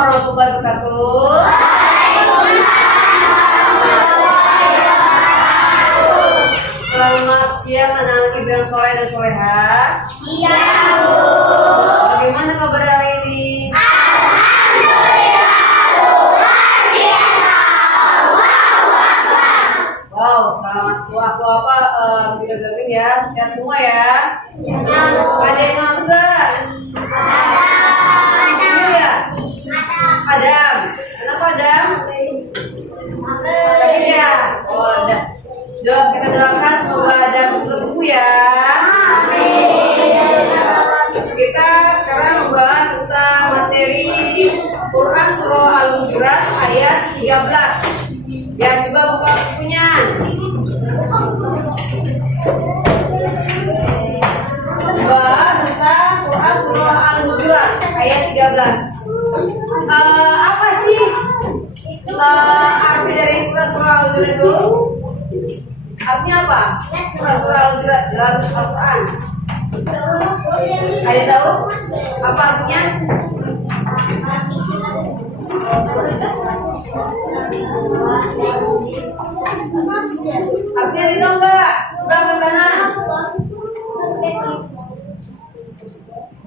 warahmatullahi wabarakatuh. Selamat siang anak-anak ibu yang soleh dan soleha. Siang, Bu. Bagaimana kabar hari ini? Alhamdulillah, luar biasa. Wow, selamat waktu apa? Tidak bilang ya, sehat semua ya. Ada yang masuk gak? Iya. Adam. Kenapa Adam? Sakit ya? Oh, ada. Kita doakan semoga Adam cepat sembuh ya. Kita sekarang membahas tentang materi Quran Surah Al-Hujurat ayat 13. Ya, coba buka bukunya. Bahas tentang Quran Surah Al-Hujurat ayat 13. Apa sih arti dari Quran Surah Al-Hujurat itu? Artinya apa? Quran Surah Al-Hujurat dalam Al-Quran. Ada tahu apa artinya? Artinya tahu nggak? Coba ke kanan.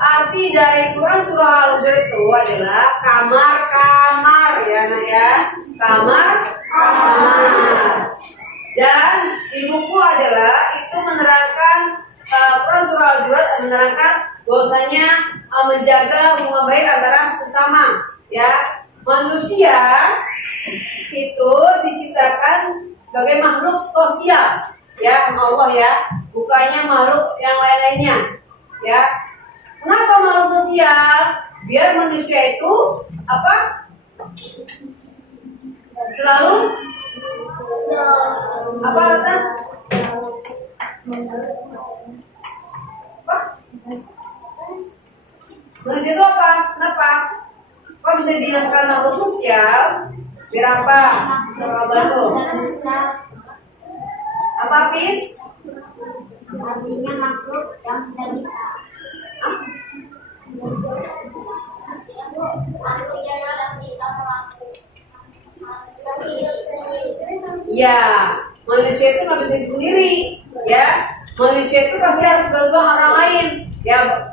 Arti dari Quran Surah Al-Hujurat itu adalah kamar-kamar ya nak ya, kamar-kamar. Dan di buku adalah itu menerangkan Quran Surah Al-Hujurat menerangkan bahwasanya menjaga hubungan baik antara sesama ya. Manusia itu diciptakan sebagai makhluk sosial ya sama Allah ya, bukannya makhluk yang lain-lainnya ya. Kenapa makhluk sosial? Biar manusia itu apa? Selalu apa artinya? Apa? Manusia itu apa? Kenapa? Kok bisa dinamakan makhluk sosial? Biar apa? Coba bantu. Apa Pis? Artinya makhluk yang tidak bisa. Ya, manusia itu nggak bisa hidup sendiri, ya. Manusia itu pasti harus bantu orang lain, ya,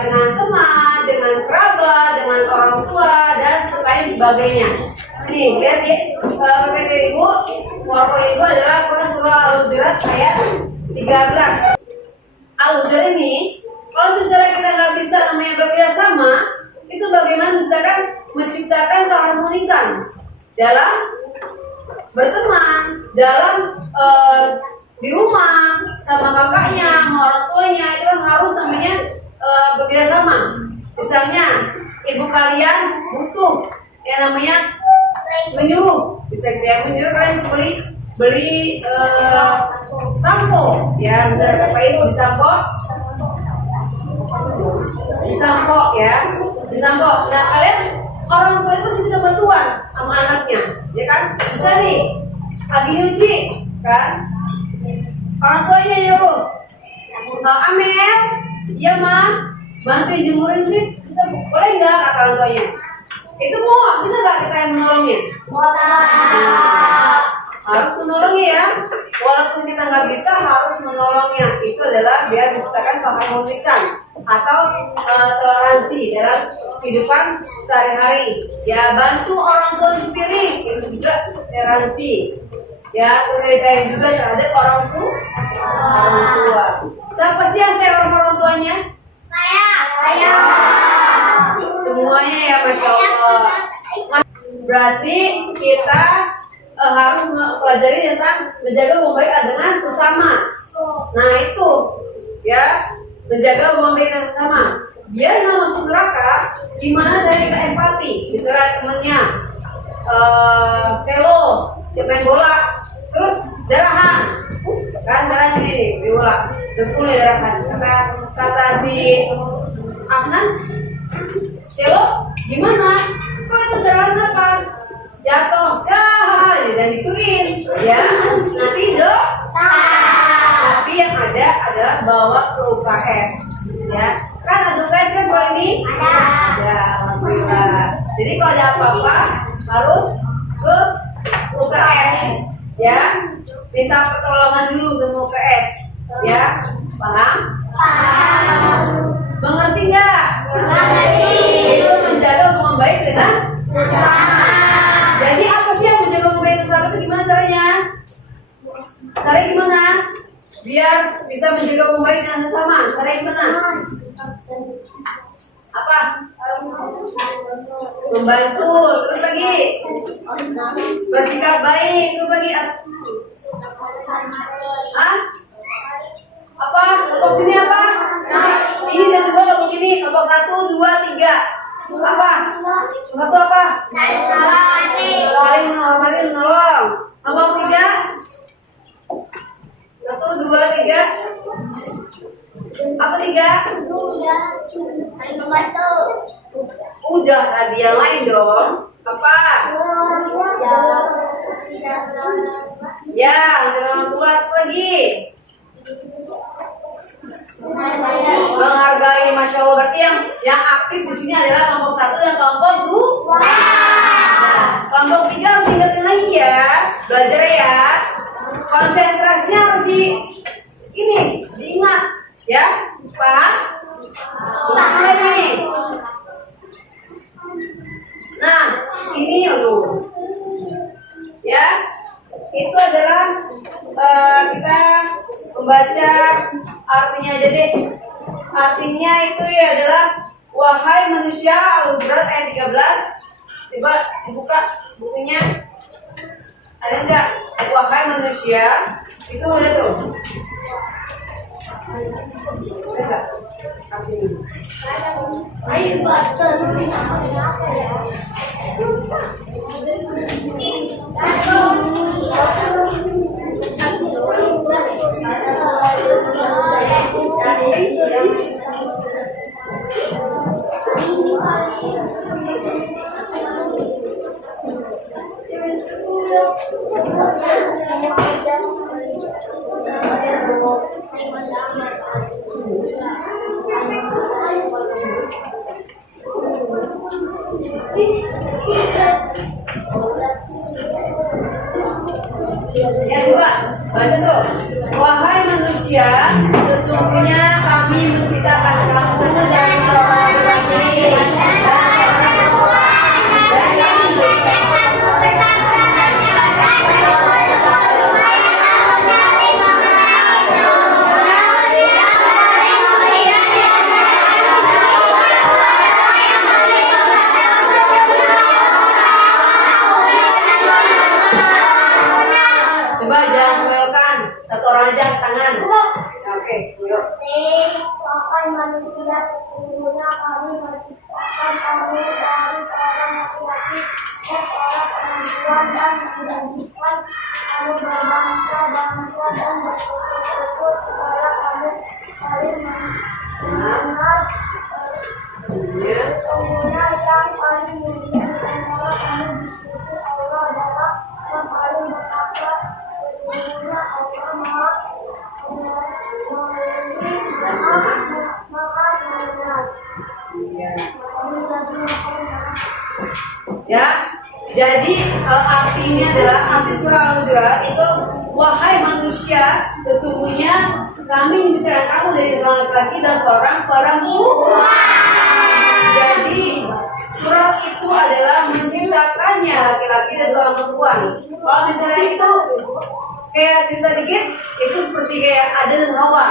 dengan teman, dengan kerabat, dengan orang tua dan lain sebagainya. Nih, lihat ya, PPT Ibu, PowerPoint Ibu adalah Quran Surah Al-Hujurat ayat 13. Al-Hujurat ini, kalau misalnya kita nggak bisa namanya bekerja sama, itu bagaimana misalkan menciptakan keharmonisan dalam berteman, dalam di rumah sama kakaknya, sama orang tuanya, itu kan harus namanya bekerja sama. Misalnya ibu kalian butuh yang namanya menyuruh, bisa kita menyuruh kalian beli sampo, ya benar Pais di sampo ya, di sampo. Nah kalian orang tua itu pasti minta bantuan sama anaknya, ya kan? Bisa nih lagi nyuci, kan? Orang tuanya nyuruh, Amel, iya mah, bantuin jemurin sih, bisa boleh nggak kata orang tuanya? Itu mau, bisa nggak kita yang menolongnya? Harus menolongnya ya, walaupun kita nggak bisa harus menolongnya. Itu adalah biar menciptakan keharmonisan atau toleransi dalam kehidupan sehari-hari. Ya bantu orang tua sendiri, itu juga toleransi. Ya, saya juga terhadap orang tua. Siapa sih yang sayang orang tuanya? Saya. Semuanya ya, masya Allah. Berarti kita harus mempelajari tentang menjaga hubungan baik dengan sesama. Nah itu ya, menjaga hubungan baik dengan sesama. Biar nggak masuk neraka, gimana cara kita empati? Misalnya temennya selo, dia main bola, terus darahan, kan darah ini di bola, dengkul darahan. Kata si Afnan, selo gimana? Kok itu darahan apa? Jatuh, ya, dan dituin, ya, nanti dosa. Tapi yang ada adalah bawa ke UKS, ya, kan ada UKS kan soal ini? Ada. Alhamdulillah. Jadi kalau ada apa-apa harus ke UKS, ya. Minta pertolongan dulu sama UKS, ya. Paham? Mengerti nggak? Itu menjaga hubungan baik dengan sesama. Jadi apa sih yang menjaga hubungan baik dengan sesama itu gimana caranya? Caranya gimana? Biar bisa menjaga hubungan baik dengan sesama. Caranya gimana? Apa? Membantu. Terus lagi bersikap baik. Terus lagi apa? Kelompok sini apa? Ini dan dua kelompok ini. Kelompok 1, 2, 3. Apa? Satu apa? Saling menghormati, menolong. Kelompok 3. 1, 2, 3. Apa 3? Udah tadi yang lain dong. Apa? Ya, jangan kuat lagi. Menghargai, masya Allah. Berarti yang aktif di sini adalah kelompok 1 dan kelompok 2. Nah, kelompok 3 harus diingetin lagi ya, belajar ya. Konsentrasinya harus diingat, ya. Paham? Mulai nih. Nah, ini ya, itu adalah kita membaca artinya aja deh. Artinya itu ya adalah wahai manusia, Al-Hujurat ayat 13. Coba dibuka bukunya. Ada enggak? Wahai manusia, itu ada tuh. Ada enggak? Ayo Ya coba baca tuh. Wahai manusia, sesungguhnya kami menciptakan kamu dari seorang laki-laki dan seorang perempuan, dan kami coba jangan keroyokan, satu orang aja tangan. Oke, yuk. wahai manusia, sesungguhnya kami menciptakan kamu dari seorang laki-laki dan seorang perempuan dan menjadikan kamu berbangsa-bangsa dan bersuku-suku supaya kamu saling mengenal. Sesungguhnya yang paling mulia di antara kamu di sisi Allah adalah yang paling bertakwa. Sesungguhnya Allah Maha Ya, jadi artinya adalah arti surah Al-Hujurat itu wahai manusia, sesungguhnya kami menciptakan kamu dari seorang laki-laki dan seorang perempuan. Jadi surat itu adalah menciptakannya laki-laki dan seorang perempuan. Kalau misalnya itu kayak cerita dikit, itu seperti kayak Adam dan Hawa,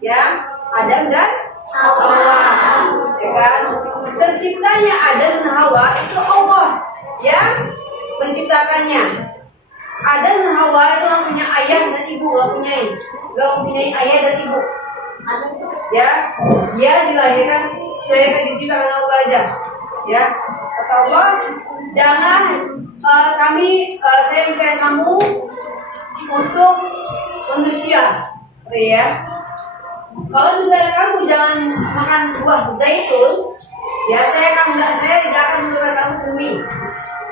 ya, Adam dan Hawa, ya kan? Terciptanya Adam dan Hawa itu Allah, ya, menciptakannya. Adam dan Hawa itu nggak punya ayah dan ibu, nggak punya ayah dan ibu, ya. Dia dilahirkan diciptakan Allah aja, ya. Kata Allah, jangan saya berikan kamu untuk manusia, ya. Kalau misalnya kamu jangan makan buah zaitun, ya saya tidak akan menurunkan kamu ke bumi.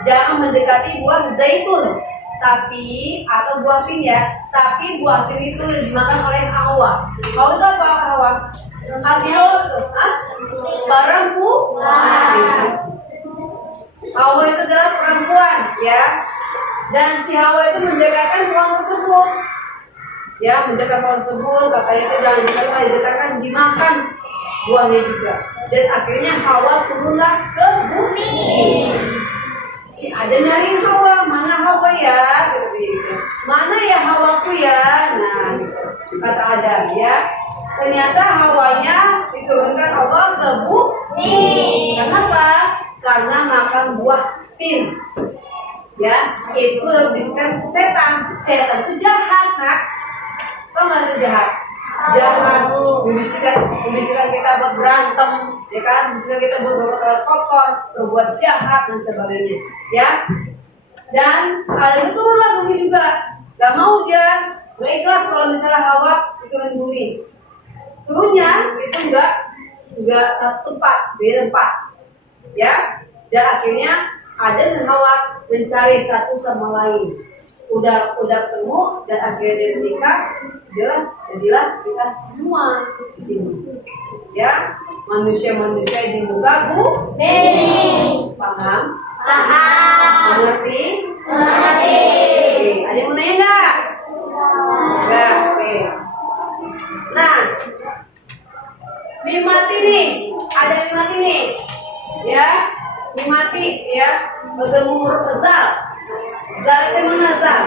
Jangan mendekati buah zaitun, atau buah tin ya. Tapi buah tin itu dimakan oleh Hawa. Hawa itu apa Hawa? Artinya itu barang puas. Hawa itu adalah perempuan, ya. Dan si Hawa itu mendekatkan pohon tersebut, ya, mendekatkan pohon tersebut. Katanya itu jangan didekatkan, dimakan buahnya juga. Dan akhirnya Hawa turunlah ke bumi. Si Adam nyariin Hawa, mana Hawa ya? Gitu. Mana ya Hawaku ya? Nah, gitu. Kata Adam, ya. Ternyata Hawanya diturunkan Allah ke bumi. Kenapa? Karena makan buah tin. Ya, itu bisikan setan. Setan itu jahat, nak. Kok nggak itu jahat? Jahat, membisikkan kita buat berantem, ya kan? Membisikkan kita buat berbuat kotor, berbuat jahat dan sebagainya, ya. Dan hal itu turunlah bumi juga. Gak mau dia, gak ikhlas kalau misalnya Hawa diturunin bumi. Turunnya itu enggak satu tempat, beda tempat, ya. Dan akhirnya Adam dan Hawa mencari satu sama lain. Udah ketemu dan akhirnya dia menikah. Jadilah kita semua di sini, ya, manusia di muka bumi. Paham? Mengerti? Oke. Ada yang mau nanya nggak? Nggak. Oke. Nah, mimati nih, ada mimati nih, ya, mimati, ya, bertemu huruf tegal. Tegal itu mana tegal?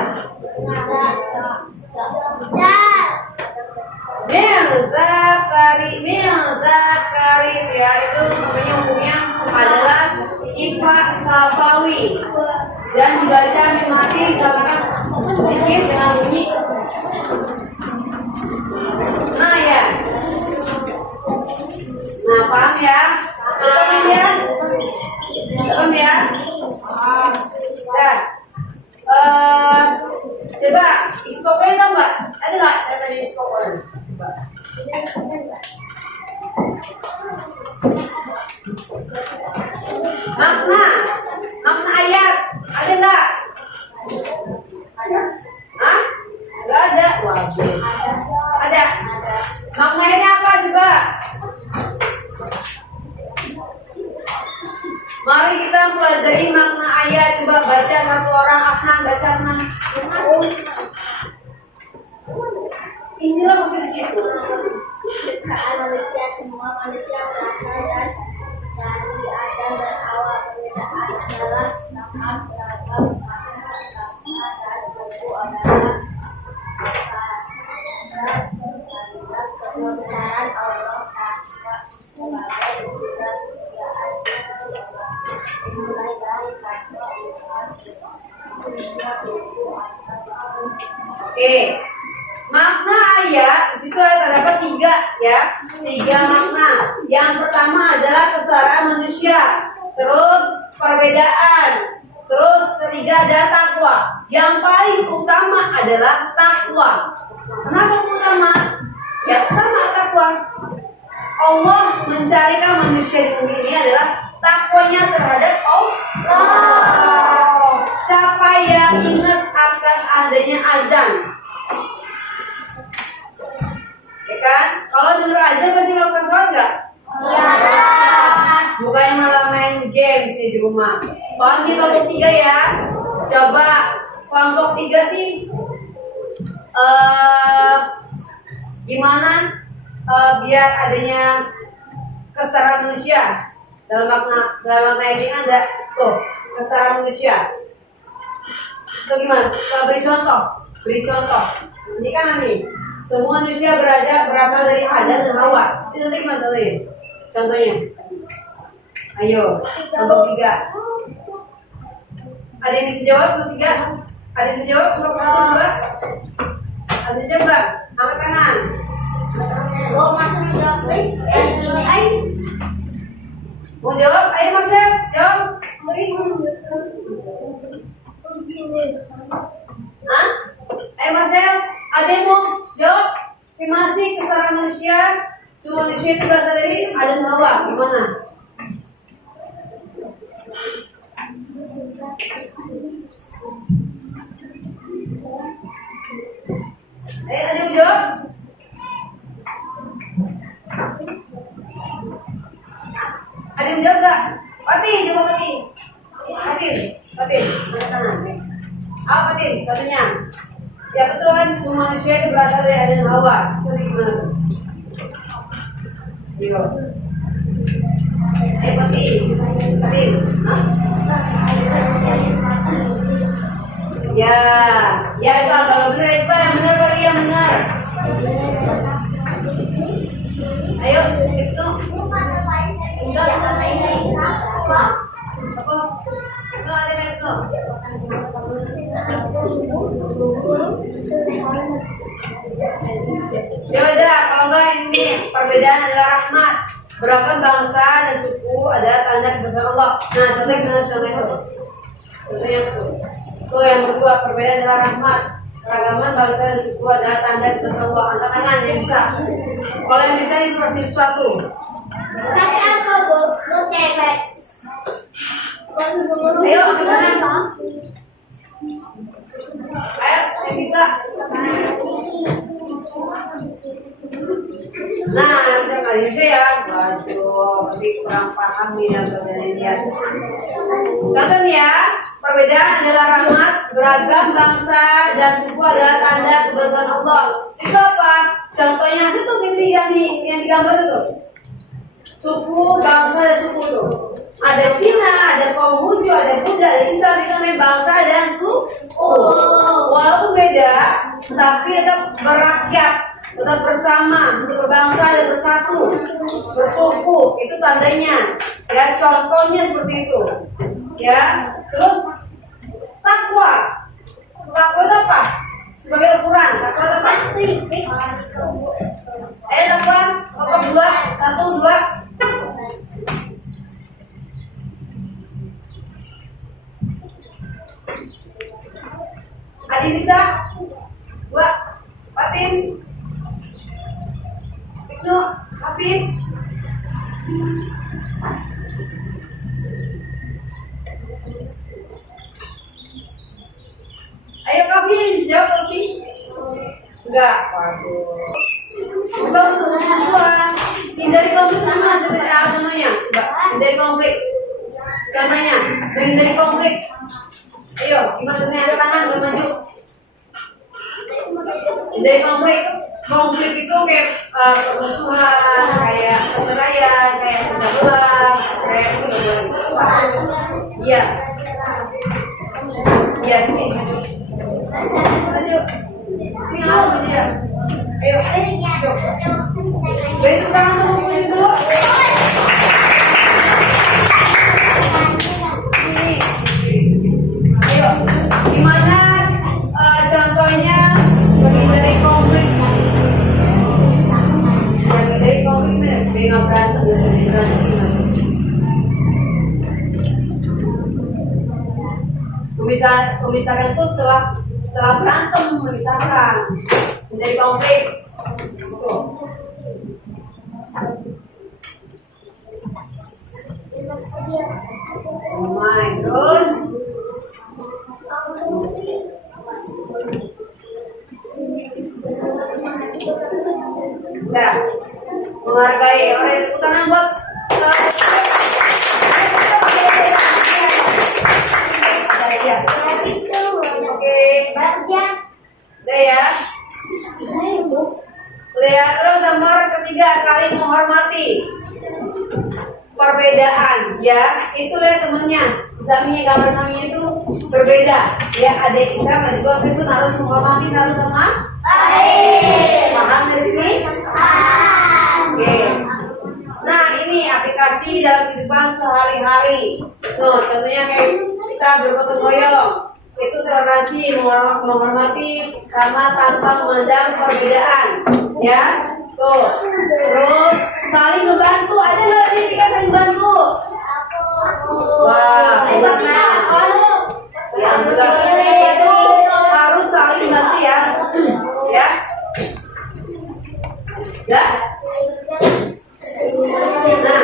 Milzakari, ya, itu namanya umumnya adalah Iqra Safawi dan dibaca mimati sama sedikit dengan bunyi nah, ya. Nah, paham ya? Paham ya? Paham ya? Nah, coba ispoknya tau nggak? Ada nggak tanya ispoknya? Coba. Makna ayat ada nggak? Hah? Nggak ada. Wajib. Ada. Makna ayatnya apa coba? Mari kita pelajari makna ayat. Coba baca satu orang. Afnan, baca Afnan. Inilah posisi di situ. Manusia, semua manusia berasal dari Adam dan Hawa. Perbedaan adalah nama, beragam, makna, dan buku adalah kebenaran Allah sebagai wujud kemuliaan dimulai dari takwa Oke. Makna ayat di situ terdapat 3, ya. 3 makna. Yang pertama adalah kesetaraan manusia, terus perbedaan, terus ketiga adalah takwa. Yang paling utama adalah takwa. Kenapa utama? Yang utama takwa. Allah mencarikan manusia di bumi ini adalah takwanya terhadap Allah. Siapa yang ingat akan adanya azan? Ya kan? Kalau dengar azan pasti melakukan sholat nggak? Iya. Bukannya malah main game sih di rumah. Paham di kelompok 3 ya? Coba kelompok 3 sih gimana biar adanya kesetaraan manusia dalam makna ini ada tuh kesetaraan manusia. Itu gimana? Beri contoh. Ini kan nih. Semua manusia berasal dari Adam dan Hawa. Itu nanti gimana contohnya? Ayo, kelompok 3. Ada yang bisa jawab kelompok 3? Ada yang bisa jawab kelompok 2? Ada yang coba? Angkat tangan. Mau jawab? Ayo Marcel, jawab. Hah? Ayo Marcel, ada yang mau jawab? Afirmasi kesetaraan manusia. Semua manusia itu berasal dari Adam dan Hawa. Gimana? Ayo, ada yang jawab? Ada yang jawab gak? Pati, coba Pati. Tin, mana kanan? Apa Tin? Katanya? Ya betul kan, semua manusia itu berasal dari Adam dan Hawa. Jadi gimana tuh? Yo. Patin. Hah? Ya, ya itu agak benar itu yang benar kali yang benar. Ayo, itu. Enggak, apa? Itu ada itu. Ya udah, kalau enggak ini perbedaan adalah rahmat. Beragam bangsa dan suku adalah tanda kebesaran Allah. Nah, contoh dengan contoh itu. Contoh yang itu. Tuh yang kedua, perbedaan adalah rahmat. Keragaman bangsa dan suku adalah tanda kebesaran Allah. Angkat tangan yang bisa. Kalau yang bisa ini persis sesuatu. Ayo, angkat tangan. Ayo, yang bisa. Nah, udah nggak bisa ya. Waduh, tapi kurang paham nih yang perbedaan dia. Contoh nih ya, perbedaan adalah rahmat, beragam bangsa dan suku adalah tanda kebesaran Allah. Itu apa? Contohnya itu yang digambar itu. Suku, bangsa dan suku itu. Ada Cina, ada kaum Huju, ada Buddha, ada Islam, itu namanya bangsa dan suku. Walaupun beda, tapi tetap berakyat, tetap bersama, untuk berbangsa dan bersatu, bersuku, itu tandanya. Ya, contohnya seperti itu. Ya, terus takwa. Takwa itu apa? Sebagai ukuran, takwa itu apa? Takwa, apa dua? 1, 2. Adi bisa? 2. Patin. Ibnu, Hafiz. Ayo Kavin, siap Kavin? Enggak, waduh. Bukan untuk musuhan. Hindari konflik sama contohnya. Hindari konflik. Contohnya, hindari konflik. Ayo, gimana ada tangan, udah maju. Hindari konflik. Konflik itu kayak permusuhan, kayak perceraian, kayak pecah belah, kayak itu. Iya. Iya sini. Maju. Tinggal maju ya. Ayo. Cok. Beri tepuk tangan untuk musik dulu. Ayo. Gimana contohnya menghindari konflik? Menghindari konflik nggak berantem, Memisahkan itu setelah berantem, memisahkan dari konflik. Tuh. Terus udah menghargai orang yang tepuk tangan buat Oke. Udah ya. Udah ya. Terus nomor ketiga, saling menghormati. Perbedaan ya, itu lihat temennya, saminya, gambar saminya itu berbeda ya, adik sama juga Kristen harus menghormati satu sama lain. Paham dari sini? Oke. Nah ini aplikasi dalam kehidupan sehari-hari. Tuh contohnya kayak kita bergotong royong, itu toleransi, menghormati sama tanpa memandang perbedaan ya. Tuh, terus saling membantu. Ada nggak sih kita saling bantu? Wah, hebatnya. Ya, itu harus saling bantu ya. Ya. Ya. Nah,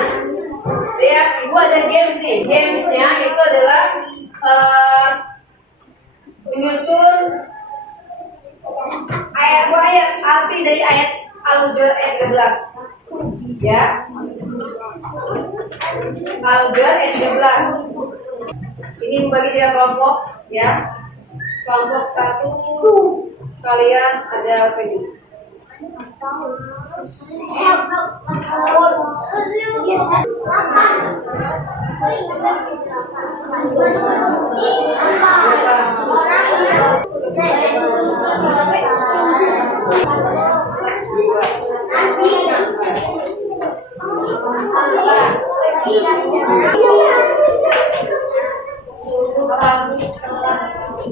lihat ibu ada games nih. Gamesnya itu adalah menyusun ayat arti dari ayat Al-Hujurat ayat 13 ya. Al-Hujurat ayat 13 Ini bagi 3 kelompok ya. Kelompok 1 kalian ada apa ini?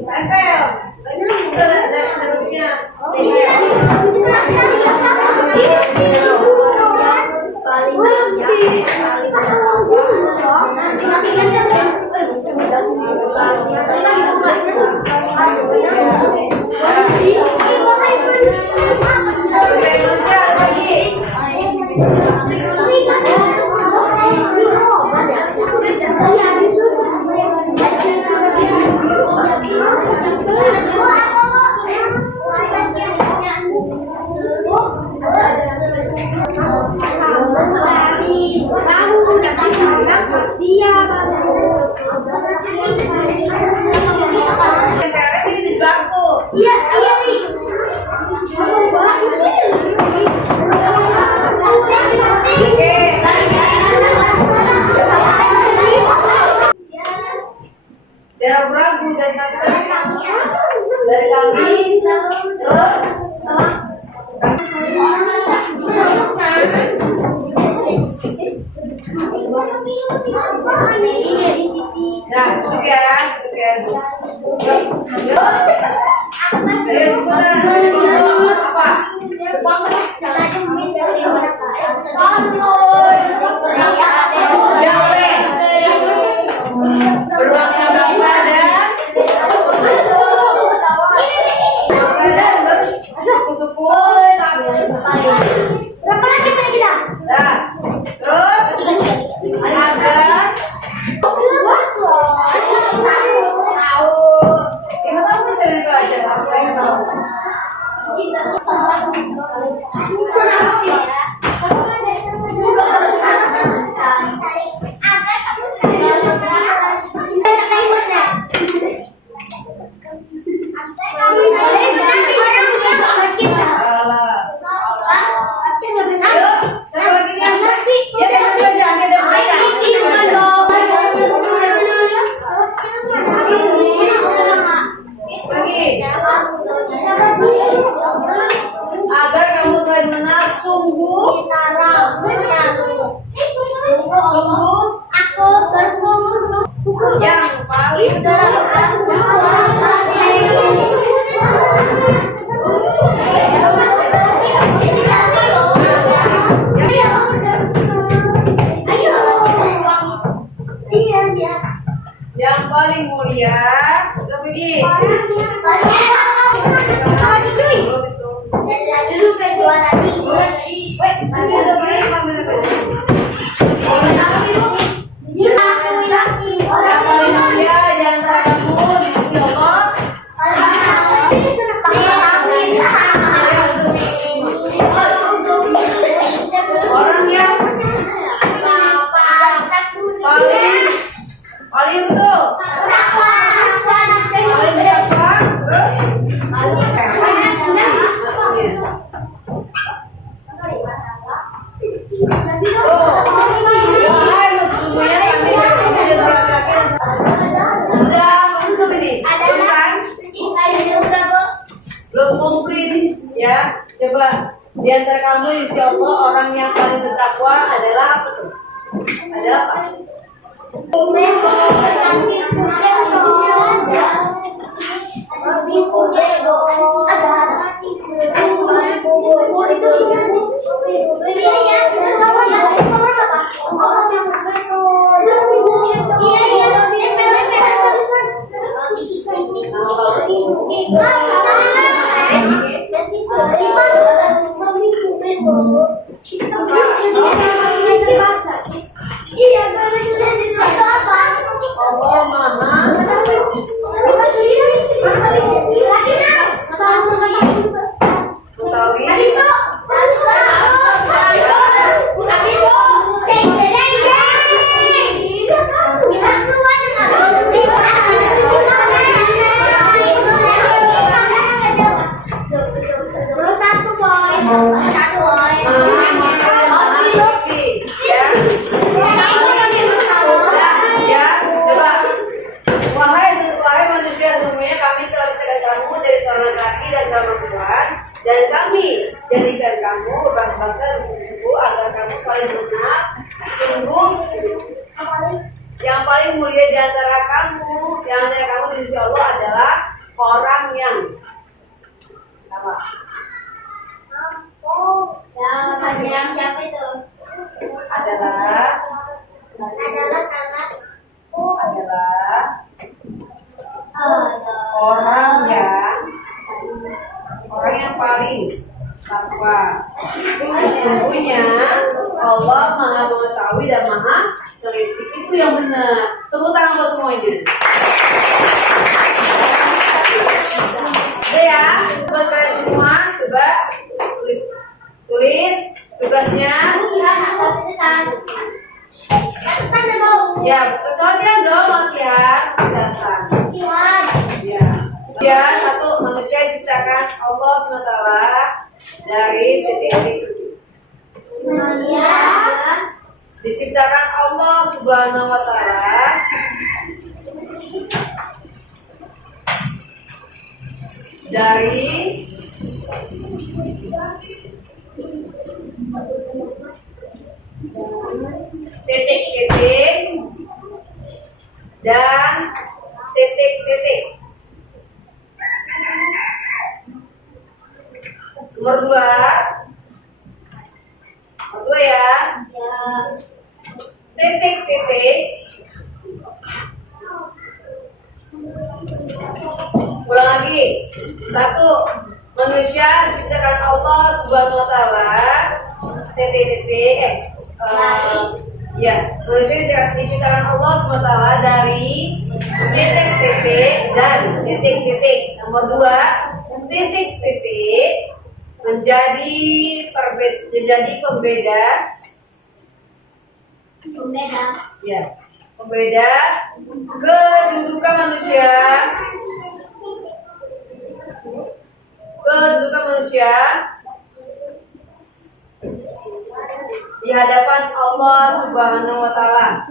Tempel. Udah ada bentuknya. Ragu-ragu dari kami terus nah itu ya berbangsa-bangsa dan bersuku-suku. Berapa lagi mana kita? Nah, terus agar kamu dari itu aja, aku pengen tahu. Agar kamu selalu mengenal sungguh aku bersungguh yang paling yang paling mulia. Begini. Yang paling mulia di antara kamu di sisi Allah. Orang yang paling betul. Paling bertakwa. Terus diskusi maksudnya. Wahai sesungguhnya kami dan laki-laki dan sudah menutup ini, bukan? Belum komplit ya. Coba di antara kamu insya Allah orang yang paling bertakwa adalah apa tuh? Adalah apa? Allah Maha mengetahui dan kami jadikan kamu berbangsa-bangsa dan suku agar kamu saling mengenal. Sungguh yang paling mulia di antara kamu di sisi Allah adalah orang yang apa? Yang siapa itu? Adalah orang yang paling takwa. Sesungguhnya Allah Maha mengetahui dan Maha teliti. Itu yang benar. Tepuk tangan buat semuanya. Oke ya, buat kalian semua coba tulis tugasnya. Ya, latihan dong, latihan. Ya, satu, manusia diciptakan Allah SWT dari titik-titik. Manusia Diciptakan Allah Subhanahu wa Ta'ala dari titik-titik dan titik-titik. Nomor dua ya. Titik-titik. Ulang lagi. Satu, manusia diciptakan Allah Subhanahu wa Ta'ala titik-titik. Manusia diciptakan Allah Subhanahu wa Ta'ala dari titik-titik dan titik-titik. Nomor dua, titik-titik menjadi pembeda. Ya, pembeda kedudukan manusia. Di hadapan Allah Subhanahu wa Ta'ala.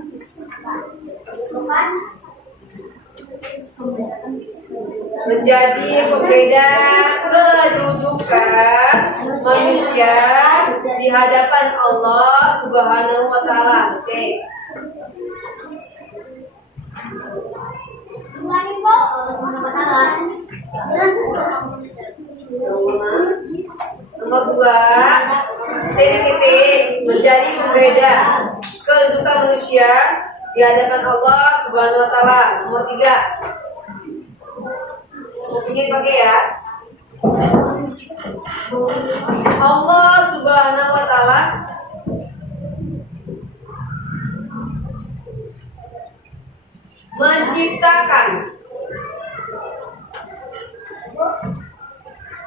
Menjadi pembeda kedudukan manusia di hadapan Allah Subhanahu wa Ta'ala. Oke. Nomor dua, titik-titik menjadi pembeda kedudukan manusia di hadapan Allah Subhanahu wa Ta'ala. Nomor tiga, bikin pakai ya. Allah Subhanahu wa Ta'ala menciptakan.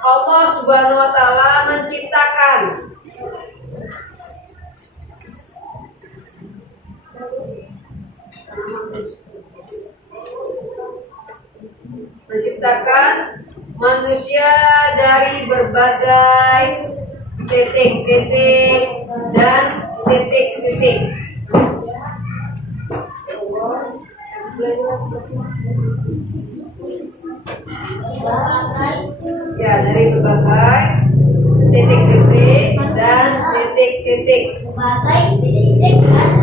Allah Subhanahu wa Ta'ala menciptakan. Menciptakan manusia dari berbagai titik-titik dan titik-titik. Ya, dari berbagai titik-titik dan titik-titik. Berbagai titik-titik dan